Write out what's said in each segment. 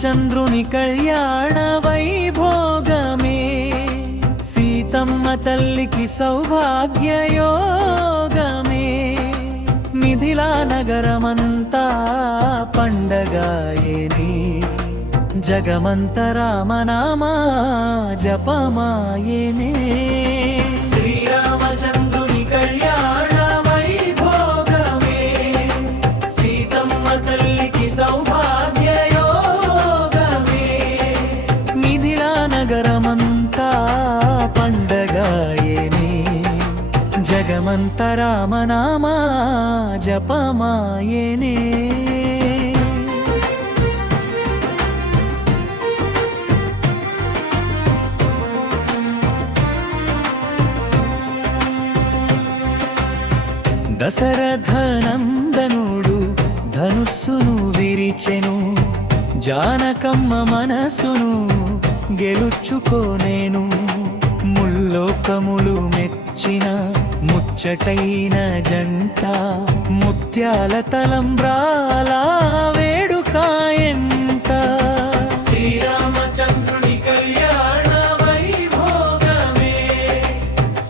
శ్రీరామచంద్రుని కళ్యాణ వైభోగమే, సీతమ్మ తల్లికి సౌభాగ్య యోగమే. మిథిలా నగరమంతా పండగాయేనే, జగమంత రామనామ జపమాయేనే. శ్రీరామచంద్రుని కళ్యాణ వైభోగమే, సీతమ్మ తల్లికి సౌభాగ్య యోగమే. మిథిలా నగరమంతా పండగాయేనే, జగమంత రామనామ జపమాయేనే. దశరథ నందనుడు ధనుస్సును విరిచెను, జానకమ్మ మనసును గెలుచుకోనేను. ముల్లోకములు మెచ్చిన ముచ్చటైన జంట, ముత్యాల తలంబ్రాల వేడుకాయంట. శ్రీరామచంద్రుని కళ్యాణ వైభోగమే,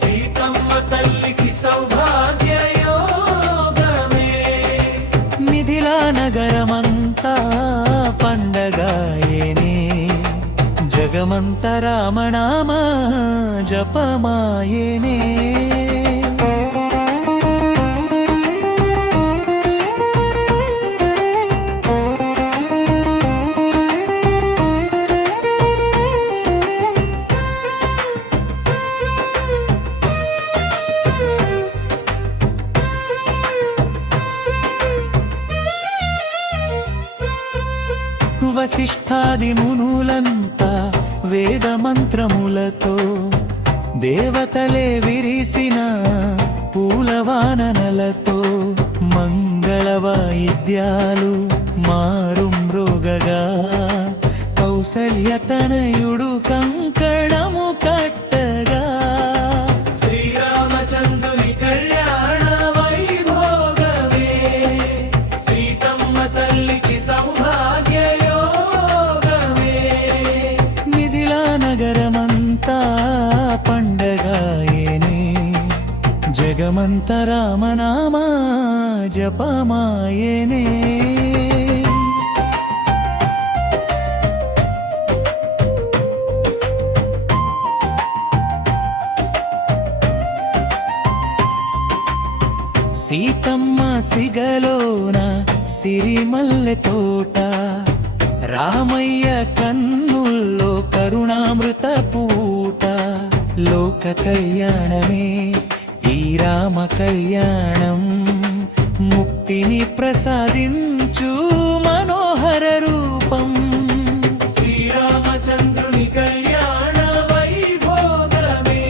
సీతమ్మ తల్లికి సౌభాగ్య యోగమే. మిథిలా నగరమంతా పండగాయేనే, జగమంత రామనామ జపమాయేనే. వశిష్ఠాది మునులంతా వేద మంత్రములతో, దేవతలే విరిసిన పూలవాననలతో, మంగళ వాయిద్యాలు మారుమ్రోగగా, కౌసల్య తనయుడు కంకణము కట్టగా. శ్రీరామచంద్రుని కళ్యాణ వైభోగమే, సీతమ్మ తల్లికి సౌభాగ్య నగరమంతా పండగాయేనే, జగమంత రామనామ జపమాయేనే. సీతమ్మ సిగలోన సిరిమల్లె తోట, రామయ్య కన్నుల్లో కరుణామృత పూట. లోక కళ్యాణమే ఈ రామ కళ్యాణం, ముక్తిని ప్రసాదించు మనోహర రూపం. శ్రీరామచంద్రుని కళ్యాణ వైభోగమే,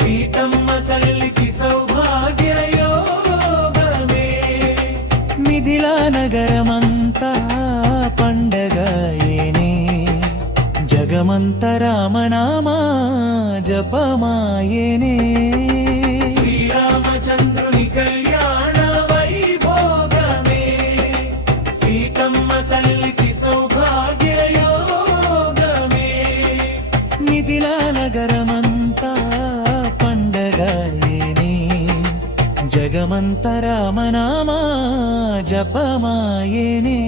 సీతమ్మ తల్లికి సౌభాగ్య యోగమే. మిథిలా నగరమంతా పండగాయేనే, జగమంత రామనామ జపమాయేనే. శ్రీరామచంద్రుని కళ్యాణ వైభోగమే, సీతమ్మ తల్లికి సౌభాగ్య యోగమే. మిథిలా నగరమంతా పండగాయేనే, జగమంత రామనామ జపమాయేనే.